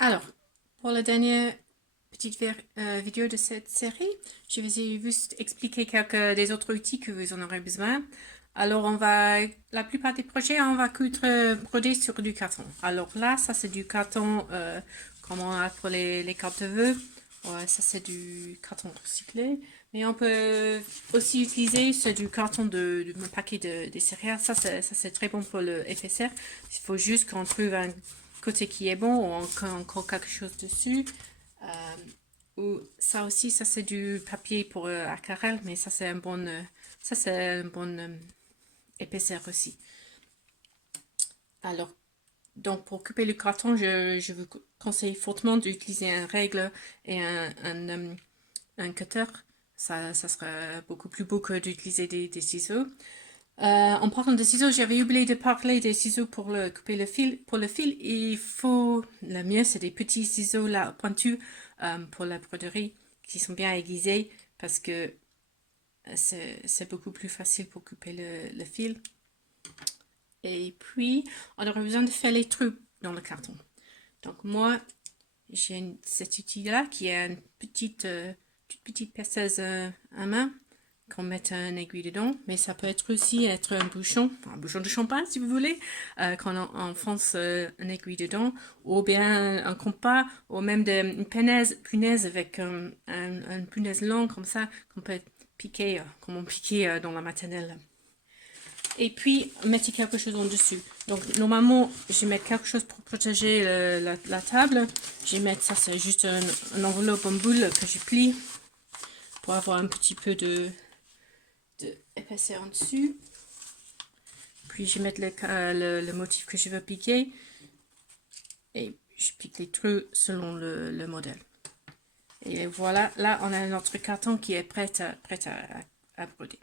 Alors, pour la dernière petite vidéo de cette série, je vais juste expliquer quelques des autres outils que vous en aurez besoin. Alors, la plupart des projets, on va broder sur du carton. Alors là, ça c'est du carton comme on a pour les cartes de vœux. Ouais, ça c'est du carton recyclé. Mais on peut aussi utiliser c'est du carton de paquet des céréales. Ça c'est très bon pour le FSR. Il faut juste qu'on trouve un côté qui est bon ou encore quelque chose dessus. Ou ça aussi, ça c'est du papier pour aquarelle, mais ça c'est un bon épaisseur aussi. Alors, donc pour couper le carton, je vous conseille fortement d'utiliser un règle et un cutter. Ça sera beaucoup plus beau que d'utiliser des ciseaux. En parlant de ciseaux, j'avais oublié de parler des ciseaux pour couper le fil. Pour le fil, le mieux c'est des petits ciseaux là pointus pour la broderie qui sont bien aiguisés parce que c'est beaucoup plus facile pour couper le fil. Et puis, on aura besoin de faire les trous dans le carton. Donc moi, j'ai cet outil-là qui est une toute petite perceuse à main qu'on mette un aiguille dedans, mais ça peut être un bouchon de champagne si vous voulez, qu'on enfonce un aiguille dedans, ou bien un compas, ou même une punaise avec une punaise longue comme ça, qu'on peut piquer, comme on piquait dans la maternelle. Et puis, mettez quelque chose en dessus. Donc, normalement, je vais mettre quelque chose pour protéger la table. Je vais mettre ça, c'est juste une enveloppe en boule que je plie pour avoir un petit peu de épaisseur en dessus. Puis, je vais mettre le motif que je veux piquer. Et je pique les trous selon le modèle. Et voilà, là, on a notre carton qui est prêt à broder.